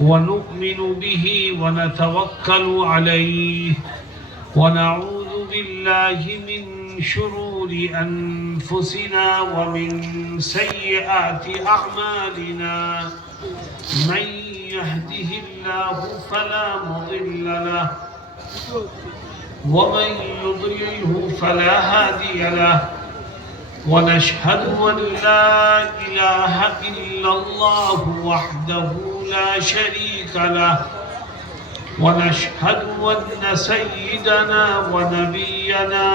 ونؤمن به ونتوكل عليه ونعوذ بالله من شرور أنفسنا ومن سيئات أعمالنا من يهده الله فلا مضل له ومن يضلله فلا هادي له ونشهد أن لا إله إلا الله وحده لا شريك له ونشهد أن سيدنا ونبينا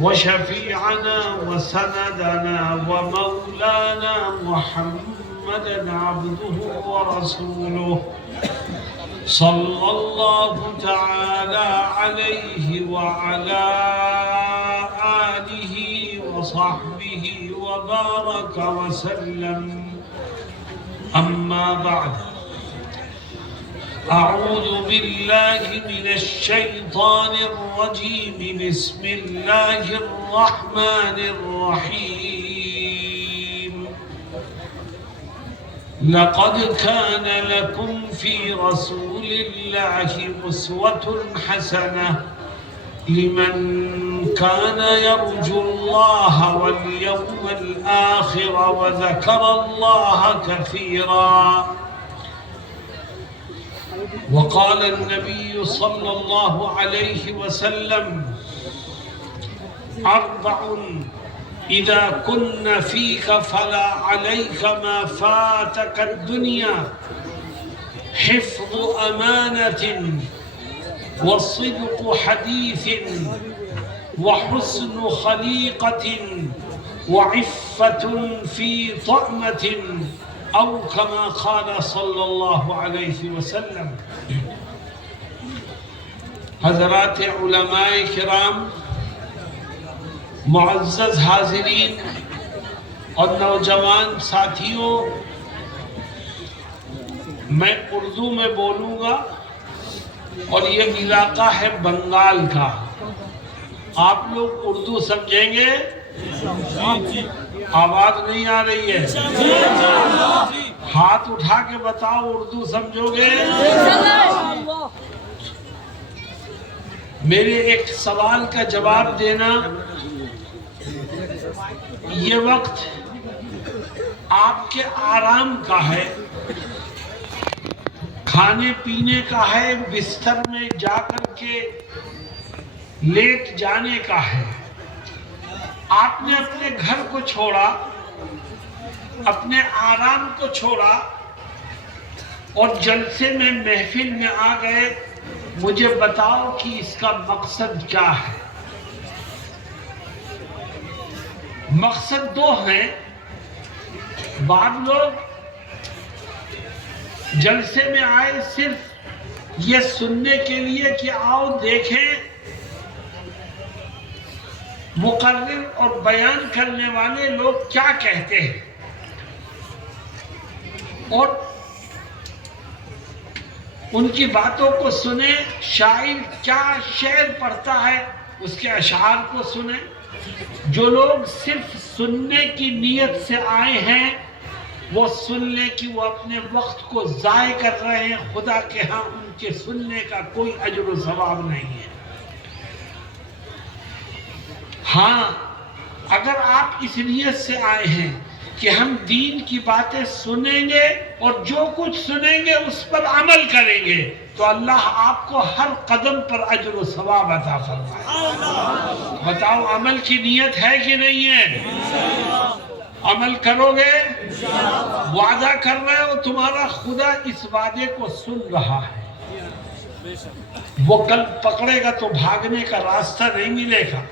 وشفيعنا وسندنا ومولانا محمدا عبده ورسوله صلى الله تعالى عليه وعلى آله وصحبه وبارك وسلم. أما بعد، أعوذ بالله من الشيطان الرجيم. بسم الله الرحمن الرحيم. لقد كان لكم في رسول الله أسوة حسنة لمن كان يرجو الله واليوم الآخر وذكر الله كثيرا. وقال النبي صلى الله عليه وسلم: أربع إذا كن فيك فلا عليك ما فاتك الدنيا: حفظ أمانة وصدق حديث وحسن خليقة وعفة في طعمة، أو كما قال صلی اللہ علیہ وسلم. حضرات علماء کرام، معزز حاضرین اور نوجوان ساتھیوں، میں اردو میں بولوں گا اور یہ علاقہ ہے بنگال کا. آپ لوگ اردو سمجھیں گے؟ آواز نہیں آ رہی ہے؟ ہاتھ اٹھا کے بتاؤ، اردو سمجھو گے؟ میرے ایک سوال کا جواب دینا. یہ وقت آپ کے آرام کا ہے، کھانے پینے کا ہے، بستر میں جا کر کے لیٹ جانے کا ہے. آپ نے اپنے گھر کو چھوڑا، اپنے آرام کو چھوڑا اور جلسے میں، محفل میں آ گئے. مجھے بتاؤ کہ اس کا مقصد کیا ہے؟ مقصد دو ہیں. بعض لوگ جلسے میں آئے صرف یہ سننے کے لیے کہ آؤ دیکھیں مقرر اور بیان کرنے والے لوگ کیا کہتے ہیں، اور ان کی باتوں کو سنیں. شاعر کیا شعر پڑھتا ہے اس کے اشعار کو سنیں. جو لوگ صرف سننے کی نیت سے آئے ہیں وہ سن لیں کہ وہ اپنے وقت کو ضائع کر رہے ہیں. خدا کے ہاں ان کے سننے کا کوئی اجر و ثواب نہیں ہے. ہاں، اگر آپ اس نیت سے آئے ہیں کہ ہم دین کی باتیں سنیں گے اور جو کچھ سنیں گے اس پر عمل کریں گے، تو اللہ آپ کو ہر قدم پر اجر و ثواب عطا فرمائے. بتاؤ، عمل کی نیت ہے کہ نہیں ہے؟ عمل کرو گے؟ وعدہ کر رہے ہو، تمہارا خدا اس وعدے کو سن رہا ہے. وہ کل پکڑے گا تو بھاگنے کا راستہ نہیں ملے گا.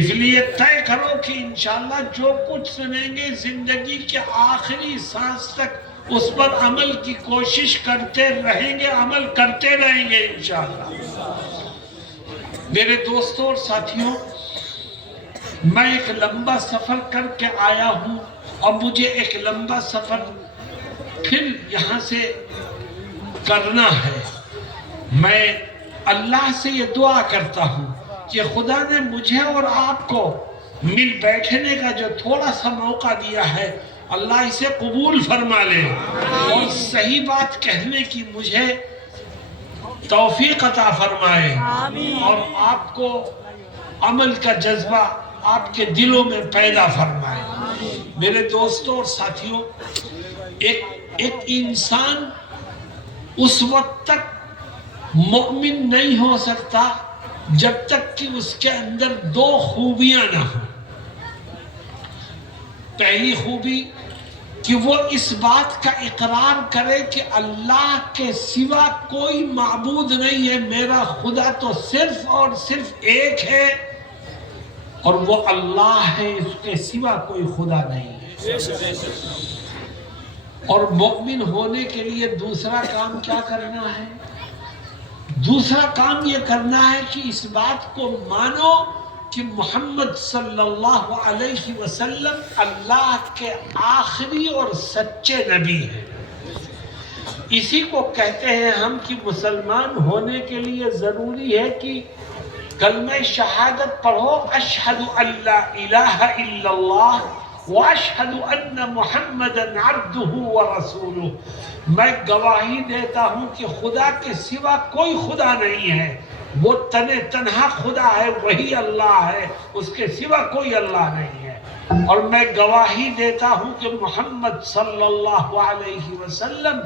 اس لیے طے کرو کہ انشاءاللہ جو کچھ سنیں گے زندگی کے آخری سانس تک اس پر عمل کی کوشش کرتے رہیں گے، عمل کرتے رہیں گے انشاءاللہ. میرے دوستوں اور ساتھیوں، میں ایک لمبا سفر کر کے آیا ہوں اور مجھے ایک لمبا سفر پھر یہاں سے کرنا ہے. میں اللہ سے یہ دعا کرتا ہوں کہ خدا نے مجھے اور آپ کو مل بیٹھنے کا جو تھوڑا سا موقع دیا ہے، اللہ اسے قبول فرما لے اور صحیح بات کہنے کی مجھے توفیق عطا فرمائے اور آپ کو عمل کا جذبہ آپ کے دلوں میں پیدا فرمائے۔ میرے دوستوں اور ساتھیوں، ایک انسان اس وقت تک مومن نہیں ہو سکتا جب تک کہ اس کے اندر دو خوبیاں نہ ہوں۔ پہلی خوبی کہ وہ اس بات کا اقرار کرے کہ اللہ کے سوا کوئی معبود نہیں ہے، میرا خدا تو صرف اور صرف ایک ہے اور وہ اللہ ہے، اس کے سوا کوئی خدا نہیں ہے۔ اور مومن ہونے کے لیے دوسرا کام کیا کرنا ہے؟ دوسرا کام یہ کرنا ہے کہ اس بات کو مانو کہ محمد صلی اللہ علیہ وسلم اللہ کے آخری اور سچے نبی ہیں۔ اسی کو کہتے ہیں ہم کہ مسلمان ہونے کے لیے ضروری ہے کہ کلمہ شہادت پڑھو، اشہد ان لا الہ الا اللہ واشہد ان محمدا عبدہ ورسولہ، میں گواہی دیتا ہوں کہ خدا کے سوا کوئی خدا نہیں ہے، وہ تنہا خدا ہے، وہی اللہ ہے، اس کے سوا کوئی اللہ نہیں ہے، اور میں گواہی دیتا ہوں کہ محمد صلی اللہ علیہ وسلم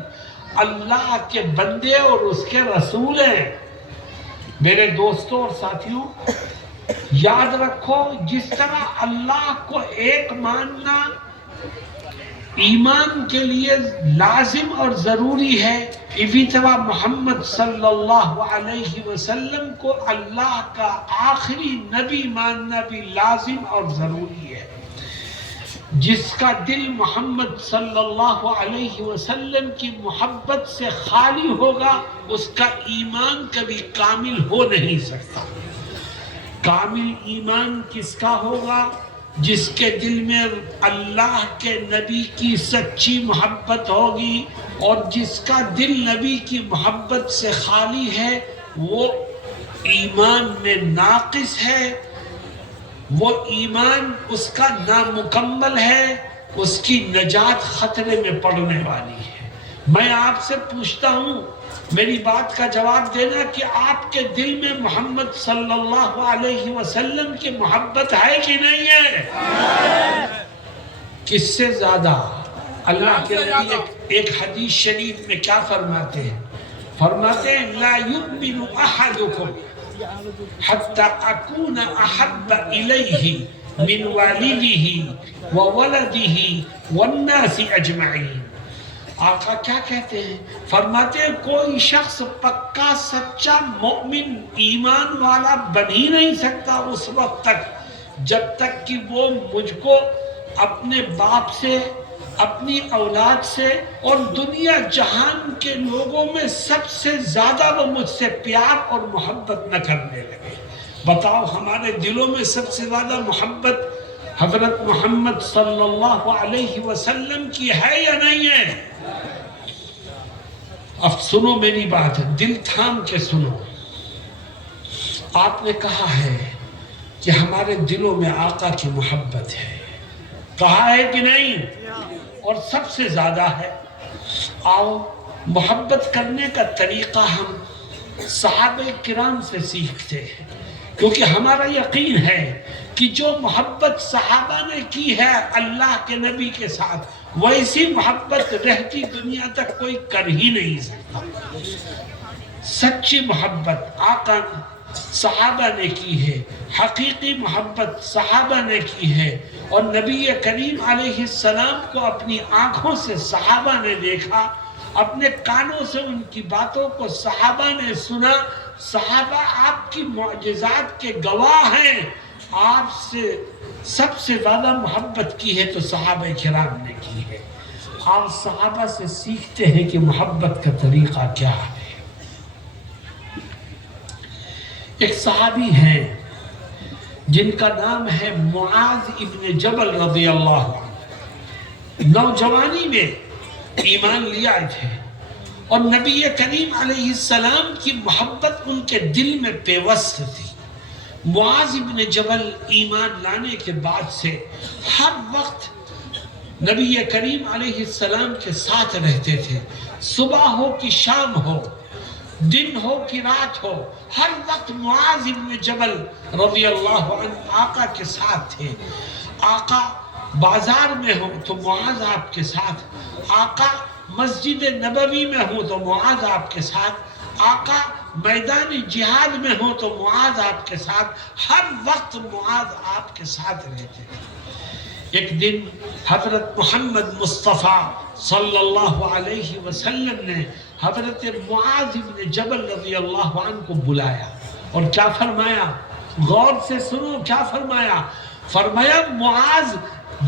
اللہ کے بندے اور اس کے رسول ہیں۔ میرے دوستوں اور ساتھیوں، یاد رکھو، جس طرح اللہ کو ایک ماننا ایمان کے لیے لازم اور ضروری ہے، اسی طرح محمد صلی اللہ علیہ وسلم کو اللہ کا آخری نبی ماننا بھی لازم اور ضروری ہے۔ جس کا دل محمد صلی اللہ علیہ وسلم کی محبت سے خالی ہوگا، اس کا ایمان کبھی کامل ہو نہیں سکتا۔ کامل ایمان کس کا ہوگا؟ جس کے دل میں اللہ کے نبی کی سچی محبت ہوگی، اور جس کا دل نبی کی محبت سے خالی ہے وہ ایمان میں ناقص ہے، وہ ایمان اس کا نامکمل ہے، اس کی نجات خطرے میں پڑنے والی ہے۔ میں آپ سے پوچھتا ہوں، میری بات کا جواب دینا کہ آپ کے دل میں محمد صلی اللہ علیہ وسلم کی محبت ہے کہ نہیں ہے؟ کس سے زیادہ؟ اللہ کے نبی ایک حدیث شریف میں کیا فرماتے ہیں؟ فرماتے ہیں لا یؤمن احدکم حتی اکون احب الیہ من والدہ وولدہ والناس اجمعین۔ آقا کیا کہتے ہیں؟ فرماتے ہیں کوئی شخص پکا سچا مومن ایمان والا بن ہی نہیں سکتا اس وقت تک جب تک کہ وہ مجھ کو اپنے باپ سے، اپنی اولاد سے اور دنیا جہان کے لوگوں میں سب سے زیادہ وہ مجھ سے پیار اور محبت نہ کرنے لگے۔ بتاؤ ہمارے دلوں میں سب سے زیادہ محبت حضرت محمد صلی اللہ علیہ وسلم کی ہے یا نہیں ہے؟ اب سنو میری بات، دل تھام کے سنو۔ آپ نے کہا ہے کہ ہمارے دلوں میں آقا کی محبت ہے، کہا ہے کہ نہیں؟ اور سب سے زیادہ ہے۔ آؤ محبت کرنے کا طریقہ ہم صحابہ کرام سے سیکھتے ہیں، کیونکہ ہمارا یقین ہے کہ جو محبت صحابہ نے کی ہے اللہ کے نبی کے ساتھ، ویسی محبت رہتی دنیا تک کوئی کر ہی نہیں سکتا۔ سچی محبت آقا صحابہ نے کی ہے، حقیقی محبت صحابہ نے کی ہے، اور نبی کریم علیہ السلام کو اپنی آنکھوں سے صحابہ نے دیکھا، اپنے کانوں سے ان کی باتوں کو صحابہ نے سنا۔ صحابہ آپ کی معجزات کے گواہ ہیں۔ آپ سے سب سے زیادہ محبت کی ہے تو صحابہ کرام نے کی ہے۔ آپ صحابہ سے سیکھتے ہیں کہ محبت کا طریقہ کیا ہے۔ ایک صحابی ہیں جن کا نام ہے معاذ ابن جبل رضی اللہ عنہ، نوجوانی میں ایمان لیا تھے اور نبی کریم علیہ السلام کی محبت ان کے دل میں پیوست تھی۔ معاذ ابن جبل ایمان لانے کے بعد سے ہر وقت نبی کریم علیہ السلام کے ساتھ رہتے تھے، صبح ہو کہ شام ہو، دن ہو کہ رات ہو، ہر وقت معاذ ابن جبل رضی اللہ عنہ آقا کے ساتھ تھے۔ آقا بازار میں ہو تو معاذ آپ کے ساتھ، آقا مسجد نبوی میں ہو تو معاذ آپ کے ساتھ، آقا میدان جہاد میں ہو تو معاذ آپ کے ساتھ، ہر وقت معاذ آپ کے ساتھ رہتے تھے۔ ایک دن حضرت محمد مصطفیٰ صلی اللہ علیہ وسلم نے حضرت معاذ بن جبل رضی اللہ عنہ کو بلایا اور کیا فرمایا؟ غور سے سنو کیا فرمایا؟ فرمایا معاذ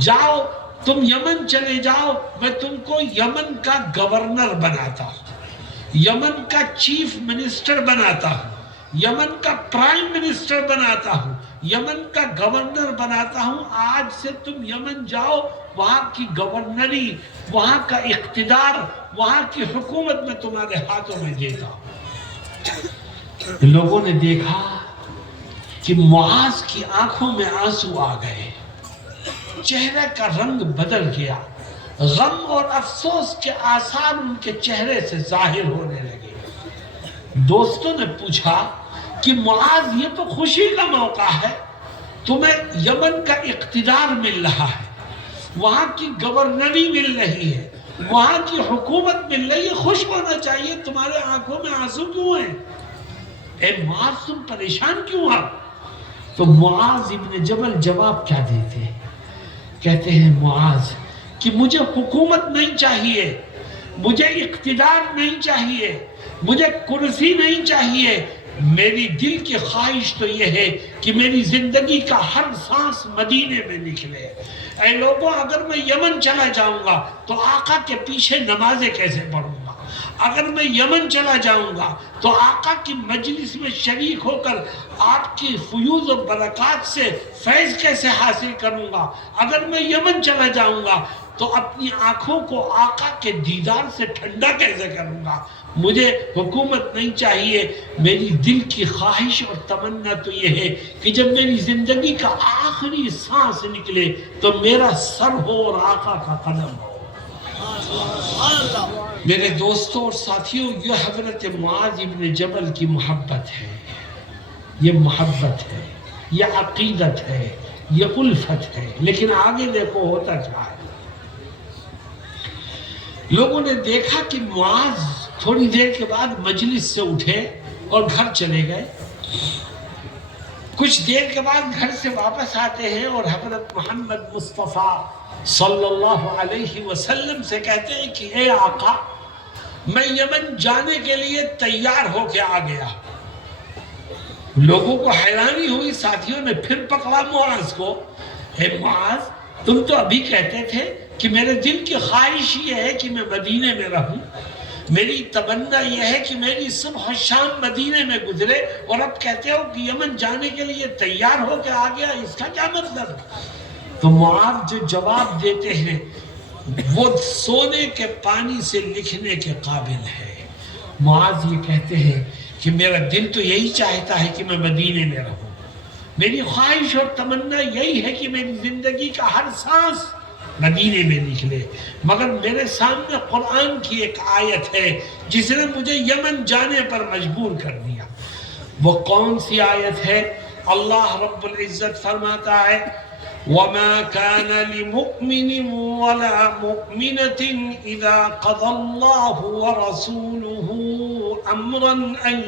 جاؤ، تم یمن چلے جاؤ، میں تم کو یمن کا گورنر بناتا ہوں، یمن کا چیف منسٹر بناتا ہوں، یمن کا پرائم منسٹر بناتا ہوں، یمن کا گورنر بناتا ہوں۔ آج سے تم یمن جاؤ، وہاں کی گورنری، وہاں کا اقتدار، وہاں کی حکومت میں تمہارے ہاتھوں میں دیتا ہوں۔ لوگوں نے دیکھا کہ معاذ کی آنکھوں میں آنسو آ گئے، چہرے کا رنگ بدل گیا، غم اور افسوس کے آثار ان کے چہرے سے ظاہر ہونے لگے۔ دوستوں نے پوچھا کہ معاذ یہ تو خوشی کا موقع ہے، تمہیں یمن کا اقتدار مل رہا ہے، وہاں کی گورنری مل رہی ہے، وہاں کی حکومت مل رہی ہے، خوش ہونا چاہیے، تمہارے آنکھوں میں آنسو کیوں ہیں؟ اے معاذ تم پریشان کیوں ہو؟ تو معاذ ابن جبل جواب کیا دیتے ہیں؟ کہتے ہیں معاذ کہ مجھے حکومت نہیں چاہیے، مجھے اقتدار نہیں چاہیے، مجھے کرسی نہیں چاہیے، میری دل کی خواہش تو یہ ہے کہ میری زندگی کا ہر سانس مدینے میں نکلے۔ اے لوگوں، اگر میں یمن چلا جاؤں گا تو آقا کے پیچھے نمازیں کیسے پڑھوں گا؟ اگر میں یمن چلا جاؤں گا تو آقا کی مجلس میں شریک ہو کر آپ کی فیوض و برکات سے فیض کیسے حاصل کروں گا؟ اگر میں یمن چلا جاؤں گا تو اپنی آنکھوں کو آقا کے دیدار سے ٹھنڈا کیسے کروں گا؟ مجھے حکومت نہیں چاہیے، میری دل کی خواہش اور تمنا تو یہ ہے کہ جب میری زندگی کا آخری سانس نکلے تو میرا سر ہو اور آقا کا قدم ہو۔ میرے دوستوں اور ساتھیوں، یہ حضرت معاذ ابن جبل کی محبت ہے، یہ محبت ہے، یہ عقیدت ہے، یہ الفت ہے۔ لیکن آگے دیکھو ہوتا کیا ہے۔ لوگوں نے دیکھا کہ معاذ تھوڑی دیر کے بعد مجلس سے اٹھے اور گھر چلے گئے۔ کچھ دیر کے بعد گھر سے واپس آتے ہیں اور حضرت محمد مصطفیٰ صلی اللہ علیہ وسلم سے کہتے ہیں کہ اے آقا، میں یمن جانے کے لیے تیار ہو کے آ گیا۔ لوگوں کو حیرانی ہوئی، ساتھیوں نے پھر پکڑا معاذ کو، اے معاذ تم تو ابھی کہتے تھے کہ میرے دل کی خواہش یہ ہے کہ میں مدینے میں رہوں، میری تمنا یہ ہے کہ میری صبح شام مدینے میں گزرے، اور اب کہتے ہو کہ یمن جانے کے لیے تیار ہو کے آ گیا، اس کا کیا مطلب؟ تو معاذ جو جواب دیتے ہیں وہ سونے کے پانی سے لکھنے کے قابل ہے۔ معاذ یہ کہتے ہیں کہ میرا دل تو یہی چاہتا ہے کہ میں مدینے میں رہوں، میری خواہش اور تمنا یہی ہے کہ میری زندگی کا ہر سانس مدینے میں نکلے، مگر میرے سامنے قرآن کی ایک آیت ہے جس نے مجھے یمن جانے پر مجبور کر دیا۔ وہ کون سی آیت ہے؟ اللہ رب العزت فرماتا ہے وَمَا كَانَ لِمُؤْمِنٍ وَلَا مُؤْمِنَةٍ إِذَا قَضَى اللَّهُ وَرَسُولُهُ أَمْرًا أَن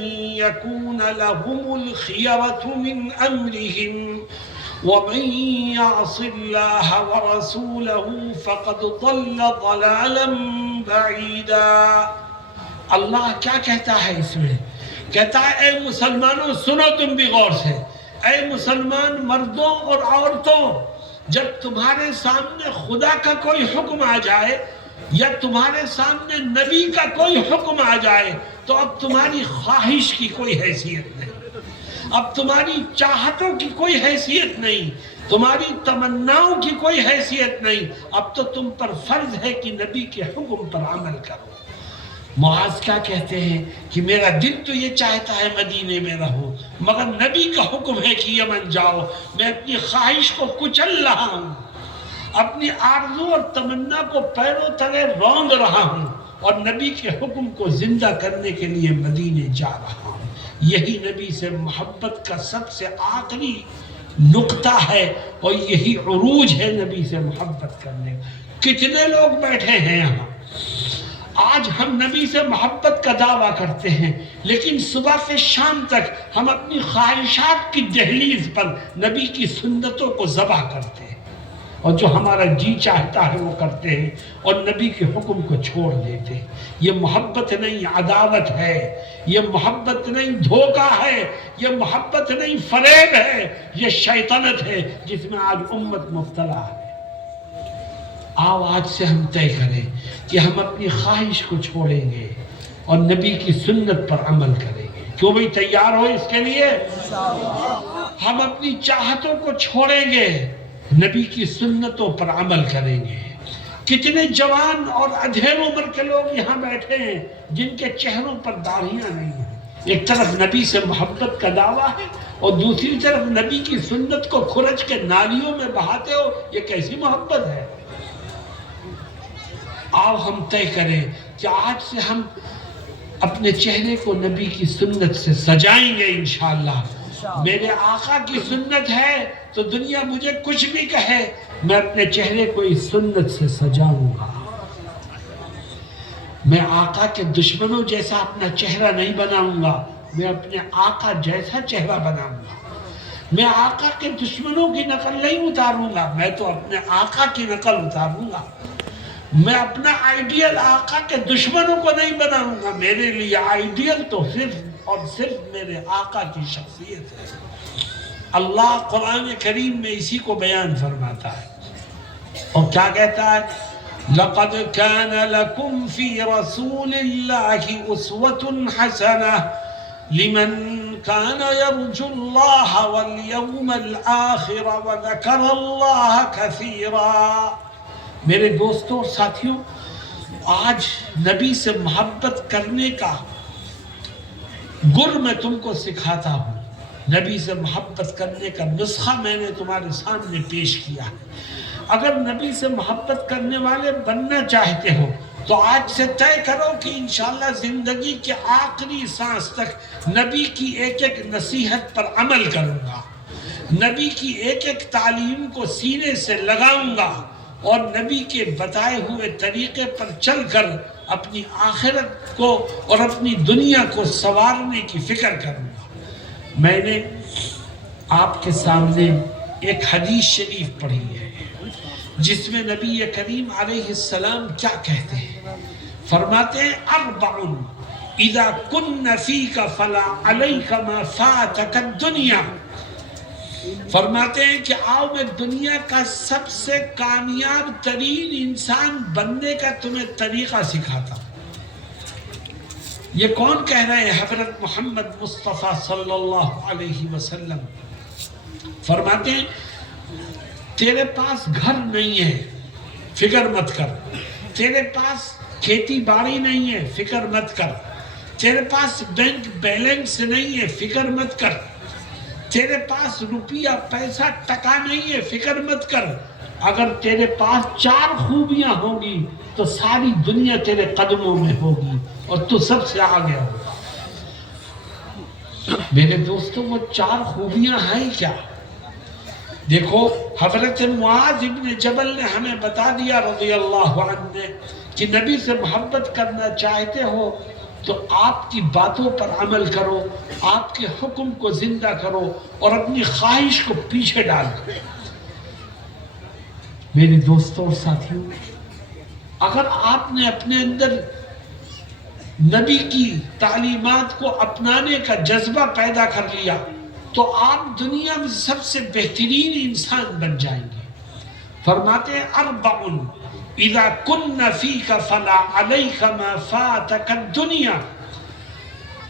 يَكُونَ لَهُمُ الْخِيَرَةُ مِنْ أَمْرِهِمْ وَمَن يَعْصِ اللَّهَ وَرَسُولَهُ فَقَدْ ضَلَّ ضَلَالًا بَعِيدًا۔ اللہ کیا کہتا ہے اس میں؟ کہتا ہے اے مسلمانوں سنو تم بھی غور سے، اے مسلمان مردوں اور عورتوں، جب تمہارے سامنے خدا کا کوئی حکم آ جائے یا تمہارے سامنے نبی کا کوئی حکم آ جائے تو اب تمہاری خواہش کی کوئی حیثیت نہیں، اب تمہاری چاہتوں کی کوئی حیثیت نہیں، تمہاری تمناؤں کی کوئی حیثیت نہیں، اب تو تم پر فرض ہے کہ نبی کے حکم پر عمل کرو۔ معاذ کیا کہتے ہیں کہ میرا دل تو یہ چاہتا ہے مدینے میں رہوں، مگر نبی کا حکم ہے کہ یمن جاؤ، میں اپنی خواہش کو کچل رہا ہوں۔ اپنی آرزو اور تمنا کو پیروں تلے روند رہا ہوں اور نبی کے حکم کو زندہ کرنے کے لیے مدینے جا رہا ہوں۔ یہی نبی سے محبت کا سب سے آخری نقطہ ہے اور یہی عروج ہے نبی سے محبت کرنے کا۔ کتنے لوگ بیٹھے ہیں یہاں، آج ہم نبی سے محبت کا دعویٰ کرتے ہیں، لیکن صبح سے شام تک ہم اپنی خواہشات کی دہلیز پر نبی کی سنتوں کو ذبح کرتے ہیں، اور جو ہمارا جی چاہتا ہے وہ کرتے ہیں اور نبی کے حکم کو چھوڑ دیتے ہیں۔ یہ محبت نہیں عداوت ہے، یہ محبت نہیں دھوکہ ہے، یہ محبت نہیں فریب ہے، یہ شیطنت ہے جس میں آج امت مبتلا ہے۔ آؤ آج سے ہم طے کریں کہ ہم اپنی خواہش کو چھوڑیں گے اور نبی کی سنت پر عمل کریں گے۔ کیوں بھئی تیار ہو اس کے لیے؟ ہم اپنی چاہتوں کو چھوڑیں گے، نبی کی سنتوں پر عمل کریں گے۔ کتنے جوان اور ادھیر عمر کے لوگ یہاں بیٹھے ہیں جن کے چہروں پر داڑھیاں نہیں ہیں۔ ایک طرف نبی سے محبت کا دعویٰ ہے اور دوسری طرف نبی کی سنت کو کھرچ کے نالیوں میں بہاتے ہو، یہ کیسی محبت ہے؟ آؤ ہم طے کریں کہ آج سے ہم اپنے چہرے کو نبی کی سنت سے سجائیں گے انشاءاللہ۔ میرے آقا کی سنت ہے تو دنیا مجھے کچھ بھی کہے، میں اپنے چہرے کو اس سنت سے سجاؤں گا۔ میں آقا کے دشمنوں جیسا اپنا چہرہ نہیں بناؤں گا، میں اپنے آقا جیسا چہرہ بناؤں گا۔ میں آقا کے دشمنوں کی نقل نہیں اتاروں گا، میں تو اپنے آقا کی نقل اتاروں گا۔ میں اپنا آئیڈیل آقا کے دشمنوں کو نہیں بناؤں گا، میرے لیے آئیڈیل تو صرف اور صرف میرے آقا کی شخصیت ہے۔ اللہ قرآن کریم میں اسی کو بیان فرماتا ہے اور کیا کہتا ہے؟ لَقَدْ كَانَ لَكُمْ فِي رَسُولِ اللَّهِ أُسْوَةٌ حَسَنَةٌ لِمَنْ كَانَ يَرْجُو اللَّهَ وَالْيَوْمَ الْآخِرَ وَذَكَرَ اللَّهَ كَثِيرًا۔ میرے دوستوں اور ساتھیوں، آج نبی سے محبت کرنے کا گر میں تم کو سکھاتا ہوں۔ نبی سے محبت کرنے کا نسخہ میں نے تمہارے سامنے پیش کیا ہے۔ اگر نبی سے محبت کرنے والے بننا چاہتے ہو تو آج سے طے کرو کہ انشاءاللہ زندگی کے آخری سانس تک نبی کی ایک ایک نصیحت پر عمل کروں گا، نبی کی ایک ایک تعلیم کو سینے سے لگاؤں گا اور نبی کے بتائے ہوئے طریقے پر چل کر اپنی آخرت کو اور اپنی دنیا کو سنوارنے کی فکر کروں گا۔ میں نے آپ کے سامنے ایک حدیث شریف پڑھی ہے جس میں نبی کریم علیہ السلام کیا کہتے ہیں؟ فرماتے ہیں اربع اذا کن فیک فلا علیک ما فاتک الدنیا۔ فرماتے ہیں کہ آؤ میں دنیا کا سب سے کامیاب ترین انسان بننے کا تمہیں طریقہ سکھاتا ہوں۔ یہ کون کہہ رہے ہیں؟ حضرت محمد مصطفیٰ صلی اللہ علیہ وسلم فرماتے ہیں تیرے پاس گھر نہیں ہے، فکر مت کر۔ تیرے پاس کھیتی باڑی نہیں ہے، فکر مت کر۔ تیرے پاس بینک بیلنس نہیں ہے، فکر مت کر۔ تیرے پاس روپیہ پیسہ ٹکا نہیں ہے، فکر مت کر۔ اگر تیرے پاس 4 خوبیاں ہوں گی تو ساری دنیا تیرے قدموں میں ہوگی اور تو سب سے آگے ہوگا۔ میرے دوستوں وہ 4 خوبیاں ہیں کیا؟ دیکھو حضرت معاذ ابن جبل نے ہمیں بتا دیا رضی اللہ عنہ نے کہ نبی سے محبت کرنا چاہتے ہو تو آپ کی باتوں پر عمل کرو، آپ کے حکم کو زندہ کرو اور اپنی خواہش کو پیچھے ڈال دو۔ میرے دوستوں اور ساتھیوں، اگر آپ نے اپنے اندر نبی کی تعلیمات کو اپنانے کا جذبہ پیدا کر لیا تو آپ دنیا میں سب سے بہترین انسان بن جائیں گے۔ فرماتے ہیں اربع اذا کن فیک فلا علیک ما فاتک الدنیا۔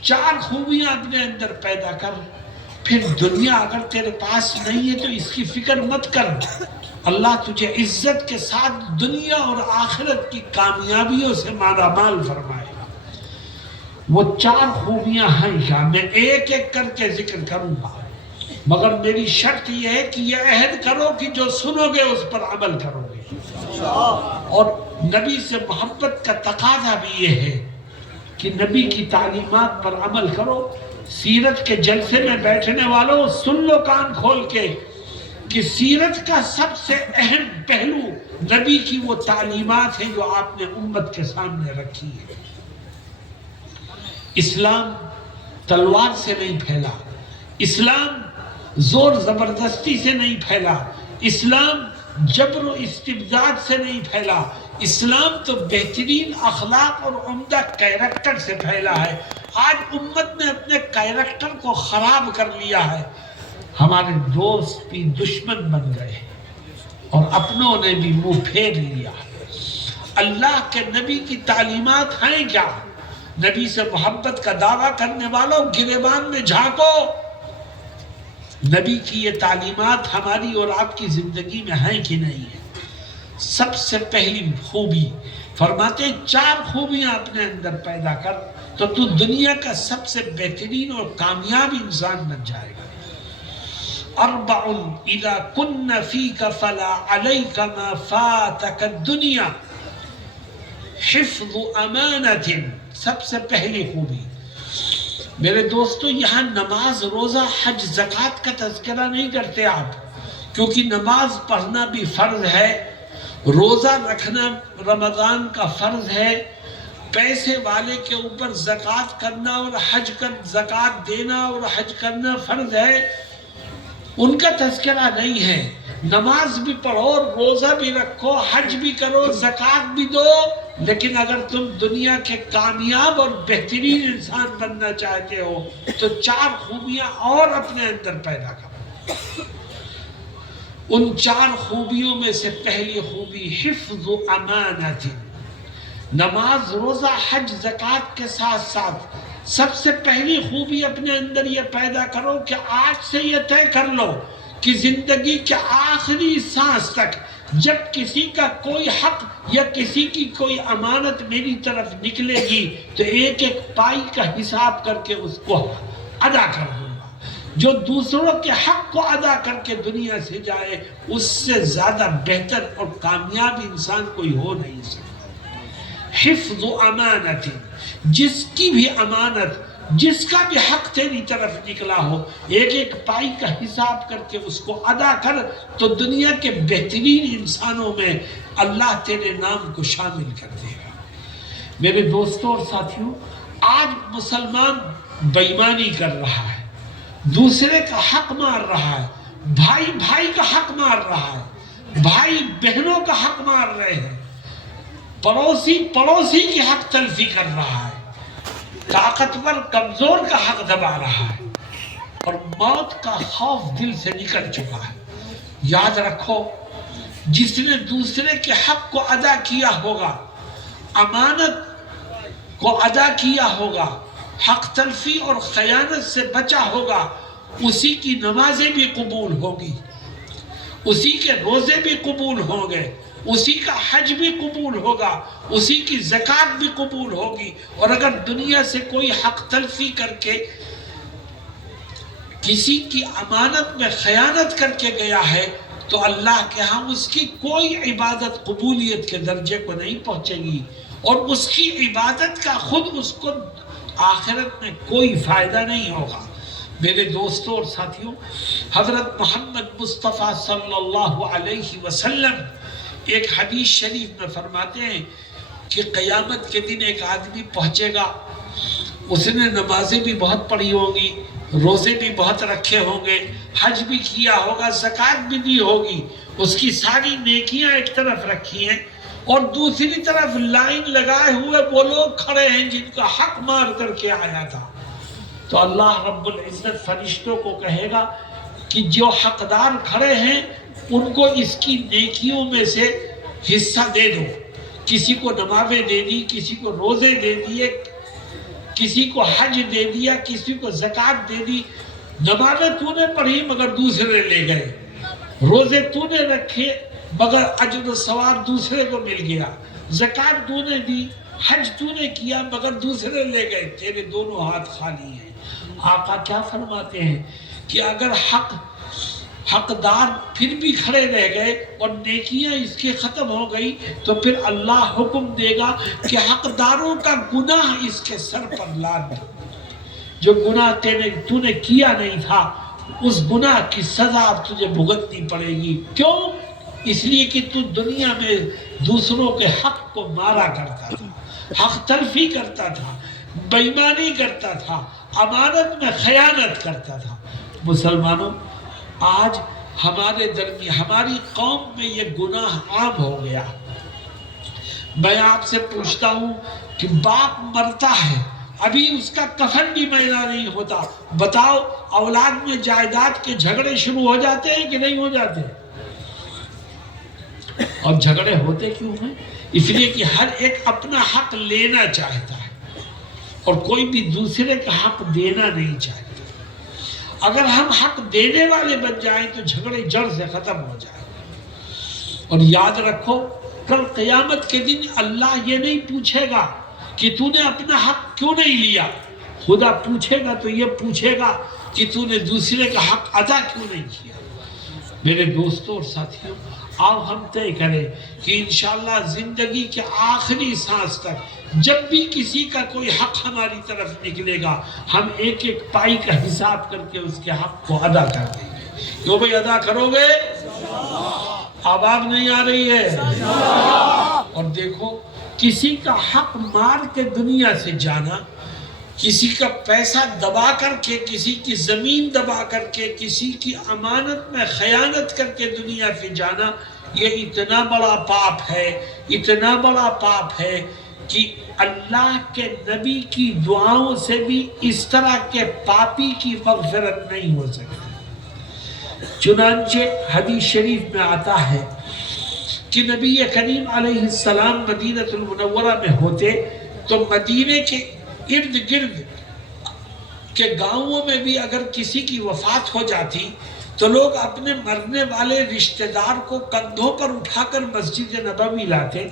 4 خوبیاں اپنے اندر پیدا کر، پھر دنیا اگر تیرے پاس نہیں ہے تو اس کی فکر مت کر۔ اللہ تجھے عزت کے ساتھ دنیا اور آخرت کی کامیابیوں سے مالا مال فرمائے گا۔ وہ 4 خوبیاں ہیں کیا؟ میں ایک ایک کر کے ذکر کروں گا۔ مگر میری شرط یہ ہے کہ یہ عہد کرو کہ جو سنو گے اس پر عمل کرو گے۔ اور نبی سے محبت کا تقاضا بھی یہ ہے کہ نبی کی تعلیمات پر عمل کرو۔ سیرت کے جلسے میں بیٹھنے والوں سن لو کان کھول کے کہ سیرت کا سب سے اہم پہلو نبی کی وہ تعلیمات ہیں جو آپ نے امت کے سامنے رکھی ہے۔ اسلام تلوار سے نہیں پھیلا، اسلام زور زبردستی سے نہیں پھیلا، اسلام جبر و استبداد سے نہیں پھیلا، اسلام تو بہترین اخلاق اور عمدہ کیریکٹر سے پھیلا ہے۔ آج امت نے اپنے کیریکٹر کو خراب کر لیا ہے، ہمارے دوست بھی دشمن بن گئے اور اپنوں نے بھی منہ پھیر لیا۔ اللہ کے نبی کی تعلیمات ہیں کیا؟ نبی سے محبت کا دعویٰ کرنے والوں گریبان میں جھانکو، نبی کی یہ تعلیمات ہماری اور آپ کی زندگی میں ہیں کہ نہیں ہے؟ سب سے پہلی خوبی فرماتے ہیں 4 خوبیاں اپنے اندر پیدا کر تو تو دنیا کا سب سے بہترین اور کامیاب انسان بن جائے گا۔ 4 اذا کن فیک فلا علیک ما فاتک الدنیا، حفظ امانت، سب سے پہلی خوبی۔ میرے دوستو یہاں نماز، روزہ، حج، زکوٰۃ کا تذکرہ نہیں کرتے آپ، کیونکہ نماز پڑھنا بھی فرض ہے، روزہ رکھنا رمضان کا فرض ہے، پیسے والے کے اوپر زکوٰۃ کرنا اور حج کر زکوٰۃ دینا اور حج کرنا فرض ہے، ان کا تذکرہ نہیں ہے۔ نماز بھی پڑھو، روزہ بھی رکھو، حج بھی کرو، زکوٰۃ بھی دو، لیکن اگر تم دنیا کے کامیاب اور بہترین انسان بننا چاہتے ہو تو 4 خوبیاں اور اپنے اندر پیدا کرو۔ ان 4 خوبیوں میں سے پہلی خوبی حفظ امانت، نماز، روزہ، حج، زکوٰۃ کے ساتھ ساتھ سب سے پہلی خوبی اپنے اندر یہ پیدا کرو کہ آج سے یہ طے کر لو کہ زندگی کے آخری سانس تک جب کسی کا کوئی حق یا کسی کی کوئی امانت میری طرف نکلے گی تو ایک ایک پائی کا حساب کر کے اس کو ادا کر دوں گا۔ جو دوسروں کے حق کو ادا کر کے دنیا سے جائے اس سے زیادہ بہتر اور کامیاب انسان کوئی ہو نہیں سکتا۔ حفظ امانت، جس کی بھی امانت، جس کا بھی حق تیری طرف نکلا ہو ایک ایک پائی کا حساب کر کے اس کو ادا کر تو دنیا کے بہترین انسانوں میں اللہ تیرے نام کو شامل کر دے گا۔ میرے دوستوں اور ساتھیوں، آج مسلمان بے ایمانی کر رہا ہے، دوسرے کا حق مار رہا ہے، بھائی بھائی کا حق مار رہا ہے، بھائی بہنوں کا حق مار رہے ہیں، پڑوسی پڑوسی کی حق تلفی کر رہا ہے، طاقتور کمزور کا حق دبا رہا ہے اور موت کا خوف دل سے نکل چکا ہے۔ یاد رکھو، جس نے دوسرے کے حق کو ادا کیا ہوگا، امانت کو ادا کیا ہوگا، حق تلفی اور خیانت سے بچا ہوگا، اسی کی نمازیں بھی قبول ہوگی، اسی کے روزے بھی قبول ہوں گے، اسی کا حج بھی قبول ہوگا، اسی کی زکوٰۃ بھی قبول ہوگی۔ اور اگر دنیا سے کوئی حق تلفی کر کے کسی کی امانت میں خیانت کر کے گیا ہے تو اللہ کے ہاں اس کی کوئی عبادت قبولیت کے درجے کو نہیں پہنچے گی اور اس کی عبادت کا خود اس کو آخرت میں کوئی فائدہ نہیں ہوگا۔ میرے دوستوں اور ساتھیوں، حضرت محمد مصطفیٰ صلی اللہ علیہ وسلم ایک حدیث شریف میں فرماتے ہیں کہ قیامت کے دن ایک آدمی پہنچے گا، اس نے نمازیں بھی بہت پڑھی ہوں گی، روزے بھی بہت رکھے ہوں گے، حج بھی کیا ہوگا، زکوٰۃ بھی دی ہوگی، اس کی ساری نیکیاں ایک طرف رکھی ہیں اور دوسری طرف لائن لگائے ہوئے وہ لوگ کھڑے ہیں جن کا حق مار کر کے آیا تھا۔ تو اللہ رب العزت فرشتوں کو کہے گا کہ جو حقدار کھڑے ہیں ان کو اس کی نیکیوں میں سے حصہ دے دو۔ کسی کو نمازیں دے دی، کسی کو روزے دے دیے، کسی کو حج دے دیا، کسی کو زکوٰۃ دے دی۔ نمازیں تو نے پڑھی مگر دوسرے لے گئے، روزے تو نے رکھے مگر اجر و ثواب دوسرے کو مل گیا، زکوٰۃ تو نے دی، حج تو نے کیا مگر دوسرے لے گئے، تیرے دونوں ہاتھ خالی ہیں۔ آقا کیا فرماتے ہیں کہ اگر حقدار پھر بھی کھڑے رہ گئے اور نیکیاں اس کے ختم ہو گئی تو پھر اللہ حکم دے گا کہ حقداروں کا گناہ اس کے سر پر لاد دو. جو گناہ تو نے کیا نہیں تھا اس گناہ کی سزا اب تجھے بھگتنی پڑے گی. کیوں؟ اس لیے کہ تو دنیا میں دوسروں کے حق کو مارا کرتا تھا، حق تلفی کرتا تھا، بے ایمانی کرتا تھا، امانت میں خیانت کرتا تھا. مسلمانوں، آج ہمارے درمیان ہماری قوم میں یہ گناہ عام ہو گیا. میں آپ سے پوچھتا ہوں کہ باپ مرتا ہے، ابھی اس کا کفن بھی میلا نہیں ہوتا، بتاؤ اولاد میں جائیداد کے جھگڑے شروع ہو جاتے ہیں کہ نہیں ہو جاتے؟ اور جھگڑے ہوتے کیوں ہیں؟ اس لیے کہ ہر ایک اپنا حق لینا چاہتا ہے اور کوئی بھی دوسرے کا حق دینا نہیں چاہتا. اگر ہم حق دینے والے بن جائیں تو جھگڑے جڑ سے ختم ہو جائیں. اور یاد رکھو کل قیامت کے دن اللہ یہ نہیں پوچھے گا کہ تو نے اپنا حق کیوں نہیں لیا. خدا پوچھے گا تو یہ پوچھے گا کہ تو نے دوسرے کا حق ادا کیوں نہیں کیا. میرے دوستوں اور ساتھیوں، آؤ ہم طے کریں کہ انشاءاللہ زندگی کے آخری سانس تک جب بھی کسی کا کوئی حق ہماری طرف نکلے گا ہم ایک ایک پائی کا حساب کر کے اس کے حق کو ادا کر دیں گے. کیوں بھائی ادا کرو گے؟ آواز نہیں آ رہی ہے؟ اور دیکھو کسی کا حق مار کے دنیا سے جانا، کسی کا پیسہ دبا کر کے، کسی کی زمین دبا کر کے، کسی کی امانت میں خیانت کر کے دنیا سے جانا، یہ اتنا بڑا پاپ ہے، اتنا بڑا پاپ ہے کہ اللہ کے نبی کی دعاؤں سے بھی اس طرح کے پاپی کی مغفرت نہیں ہو سکتی. چنانچہ حدیث شریف میں آتا ہے کہ نبی کریم علیہ السلام مدینہ المنورہ میں ہوتے تو مدینے کے ارد گرد کے گاؤں میں بھی اگر کسی کی وفات ہو جاتی تو لوگ اپنے مرنے والے رشتہ دار کو کندھوں پر اٹھا کر مسجد نبوی لاتے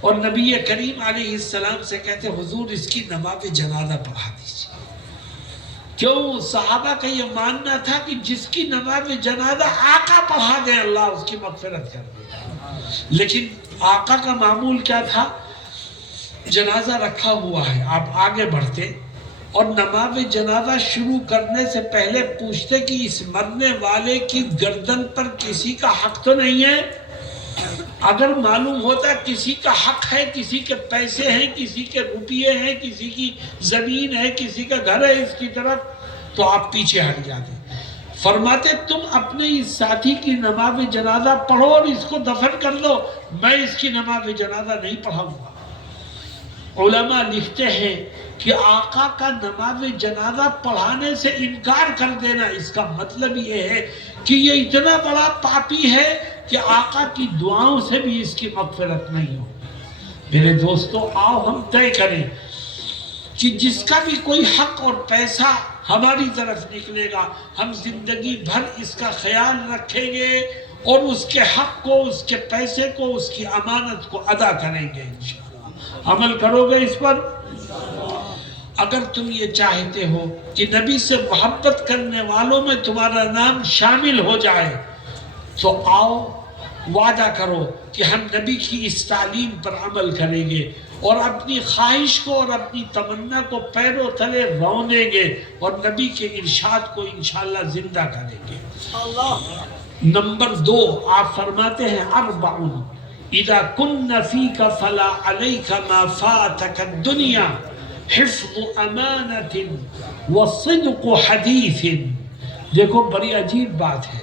اور نبی کریم علیہ السلام سے کہتے حضور اس کی نماز جنازہ پڑھا دیجیے. کیوں؟ صحابہ کا یہ ماننا تھا کہ جس کی نماز جنازہ آقا پڑھا دے اللہ اس کی مغفرت کر دے. لیکن آقا کا معمول کیا تھا؟ جنازہ رکھا ہوا ہے، آپ آگے بڑھتے اور نماز جنازہ شروع کرنے سے پہلے پوچھتے کہ اس مرنے والے کی گردن پر کسی کا حق تو نہیں ہے. اگر معلوم ہوتا کسی کا حق ہے، کسی کے پیسے ہیں، کسی کے روپیے ہیں، کسی کی زمین ہے، کسی کا گھر ہے اس کی طرف، تو آپ پیچھے ہٹ جاتے. فرماتے تم اپنے اس ساتھی کی نماز جنازہ پڑھو اور اس کو دفن کر دو، میں اس کی نماز جنازہ نہیں پڑھاؤں گا. علماء لکھتے ہیں کہ آقا کا نماز جنازہ پڑھانے سے انکار کر دینا اس کا مطلب یہ ہے کہ یہ اتنا بڑا پاپی ہے کہ آقا کی دعاؤں سے بھی اس کی مغفرت نہیں ہو. میرے دوستو آؤ ہم طے کریں کہ جس کا بھی کوئی حق اور پیسہ ہماری طرف نکلے گا ہم زندگی بھر اس کا خیال رکھیں گے اور اس کے حق کو، اس کے پیسے کو، اس کی امانت کو ادا کریں گے. انشاءاللہ عمل کرو گے اس پر؟ اگر تم یہ چاہتے ہو کہ نبی سے محبت کرنے والوں میں تمہارا نام شامل ہو جائے تو آؤ وعدہ کرو کہ ہم نبی کی اس تعلیم پر عمل کریں گے اور اپنی خواہش کو اور اپنی تمنا کو پیروں تلے رونیں گے اور نبی کے ارشاد کو انشاءاللہ زندہ کریں گے. نمبر 2 آپ فرماتے ہیں اربعون اذا کن فیک فلا علیک ما فاتک الدنیا حفظ امانت وصدق حدیث. دیکھو بڑی عجیب بات ہے.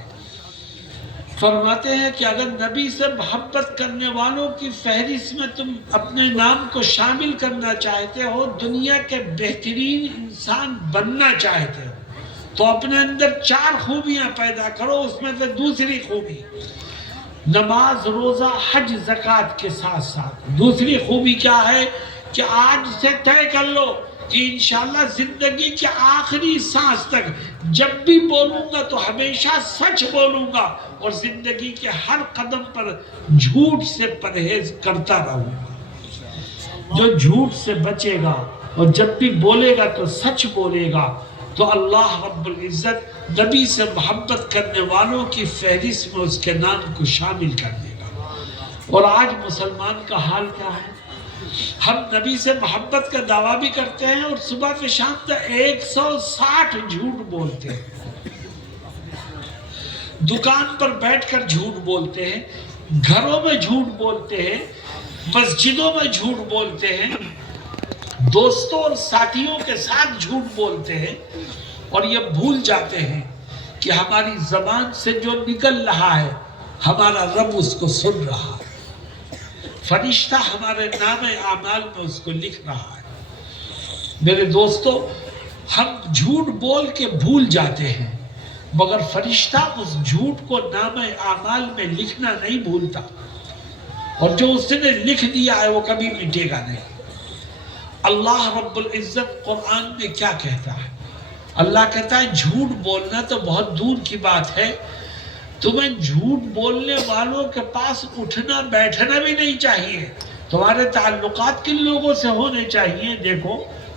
فرماتے ہیں کہ اگر نبی سے محبت کرنے والوں کی فہرست میں تم اپنے نام کو شامل کرنا چاہتے ہو، دنیا کے بہترین انسان بننا چاہتے ہو، تو اپنے اندر 4 خوبیاں پیدا کرو. اس میں سے دوسری خوبی نماز، روزہ، حج، زکوٰۃ کے ساتھ ساتھ دوسری خوبی کیا ہے کہ آج سے طے کر لو کہ انشاءاللہ زندگی کے آخری سانس تک جب بھی بولوں گا تو ہمیشہ سچ بولوں گا اور زندگی کے ہر قدم پر جھوٹ سے پرہیز کرتا رہوں گا. جو جھوٹ سے بچے گا اور جب بھی بولے گا تو سچ بولے گا تو اللہ رب العزت نبی سے محبت کرنے والوں کی فہرست میں اس کے نام کو شامل کر دے گا۔ اور آج مسلمان کا حال کیا ہے؟ ہم نبی سے محبت کا دعویٰ بھی کرتے ہیں اور صبح سے شام تک 160 جھوٹ بولتے ہیں، دکان پر بیٹھ کر جھوٹ بولتے ہیں، گھروں میں جھوٹ بولتے ہیں، مسجدوں میں جھوٹ بولتے ہیں، دوستوں اور ساتھیوں کے ساتھ جھوٹ بولتے ہیں، اور یہ بھول جاتے ہیں کہ ہماری زبان سے جو نکل رہا ہے ہمارا رب اس کو سن رہا ہے، فرشتہ ہمارے نام اعمال میں اس کو لکھ رہا ہے۔ میرے دوستو، ہم جھوٹ بول کے بھول جاتے ہیں، مگر فرشتہ اس جھوٹ کو نام اعمال میں لکھنا نہیں بھولتا، اور جو اس نے لکھ دیا ہے وہ کبھی مٹے گا نہیں۔ اللہ رب العزت قرآن میں کیا کہتا ہے؟ اللہ کہتا ہے جھوٹ بولنا تو بہت دور کی بات ہے، تمہیں جھوٹ بولنے والوں کے پاس اٹھنا بیٹھنا بھی نہیں چاہیے، تمہارے تعلقات کن لوگوں سے ہونے چاہیے؟ دیکھو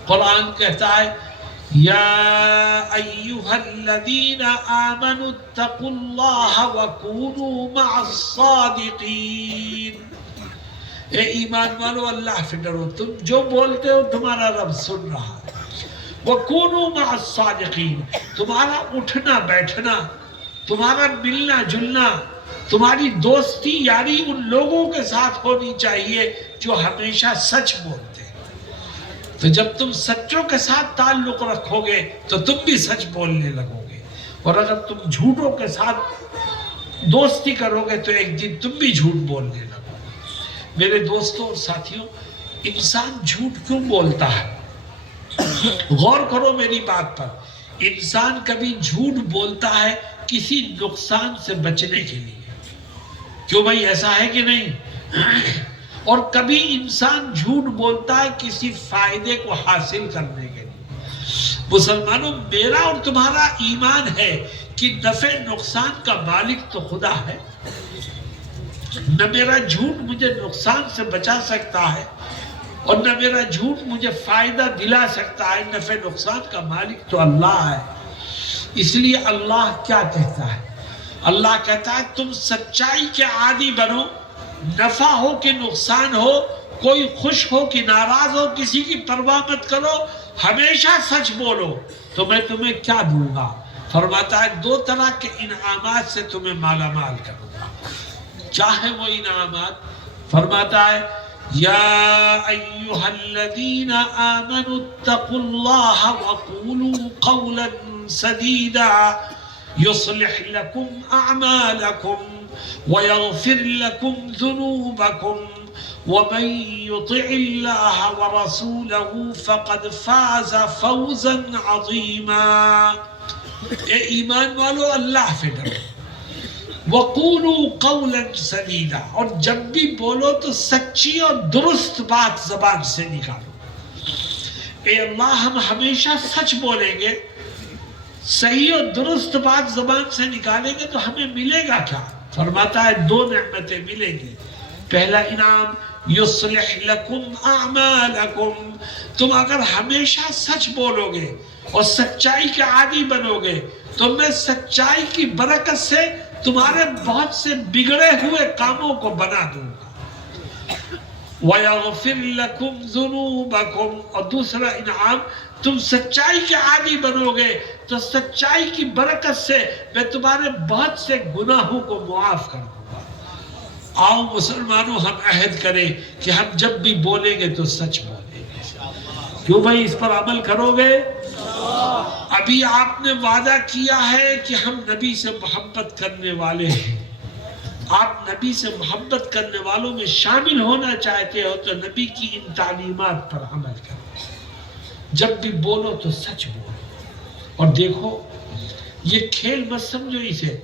قرآن کہتا ہے یا ایھا الذین آمنوا اتقوا اللہ وکونوا مع الصادقین، اے ایمان والو اللہ سے ڈرو، تم جو بولتے ہو تمہارا رب سن رہا ہے۔ وَكُونُوا مَعَ الصَّادِقِينَ، تمہارا اٹھنا بیٹھنا، تمہارا ملنا جلنا، تمہاری دوستی یاری ان لوگوں کے ساتھ ہونی چاہیے جو ہمیشہ سچ بولتے ہیں۔ تو جب تم سچوں کے ساتھ تعلق رکھو گے تو تم بھی سچ بولنے لگو گے، اور اگر تم جھوٹوں کے ساتھ دوستی کرو گے تو ایک دن تم بھی جھوٹ بولنے لگو گے۔ میرے دوستوں اور ساتھیوں، انسان جھوٹ کیوں بولتا ہے؟ غور کرو میری بات پر، انسان کبھی جھوٹ بولتا ہے کسی نقصان سے بچنے کے لیے، کیوں بھائی ایسا ہے کہ نہیں؟ اور کبھی انسان جھوٹ بولتا ہے کسی فائدے کو حاصل کرنے کے لیے۔ مسلمانوں، میرا اور تمہارا ایمان ہے کہ نفع نقصان کا مالک تو خدا ہے، نہ میرا جھوٹ مجھے نقصان سے بچا سکتا ہے اور نہ میرا جھوٹ مجھے فائدہ دلا سکتا ہے، نفع نقصان کا مالک تو اللہ ہے۔ اس لیے اللہ کیا کہتا ہے؟ اللہ کہتا ہے تم سچائی کے عادی بنو، نفع ہو کہ نقصان ہو، کوئی خوش ہو کہ ناراض ہو، کسی کی پرواہ مت کرو، ہمیشہ سچ بولو تو میں تمہیں کیا دوں گا؟ فرماتا ہے 2 طرح کے انعامات سے تمہیں مالا مال کروں گا۔ کیا ہے وہ انعامات؟ فرماتا ہے یا ایھا الذین آمنوا اتقوا اللہ وقولوا قولا سدیدا یصلح لکم اعمالکم ویغفر لکم ذنوبکم ومن یطع اللہ ورسولہ فقد فاز فوزا عظیما۔ اے ایمان والو، اللہ سے ڈرو، وَقُولُوا قَوْلًا سَدِيدًا، اور جب بھی بولو تو سچی اور درست بات زبان سے نکالو۔ اے اللہ، ہم ہمیشہ سچ بولیں گے، صحیح اور درست بات زبان سے نکالیں گے تو ہمیں ملے گا کیا؟ فرماتا ہے 2 نعمتیں ملیں گی۔ پہلا انعام یصلح لکم اعمالکم، تم اگر ہمیشہ سچ بولو گے اور سچائی کے عادی بنو گے تو میں سچائی کی برکت سے تمہارے بہت سے بگڑے ہوئے کاموں کو بنا دوں گا۔ وَيَغْفِرْ لَكُمْ ذُنُوبَكُمْ، اور دوسرا انعام، تم سچائی کے عادی بنو گے تو سچائی کی برکت سے میں تمہارے بہت سے گناہوں کو معاف کر دوں گا۔ آؤ مسلمانوں، ہم عہد کریں کہ ہم جب بھی بولیں گے تو سچ بولیں گے۔ کیوں بھائی اس پر عمل کرو گے؟ ابھی آپ نے وعدہ کیا ہے کہ ہم نبی سے محبت کرنے والے ہیں، آپ نبی سے محبت کرنے والوں میں شامل ہونا چاہتے ہو تو نبی کی ان تعلیمات پر عمل کرو، جب بھی بولو تو سچ بولو، اور دیکھو یہ کھیل مت سمجھو اسے۔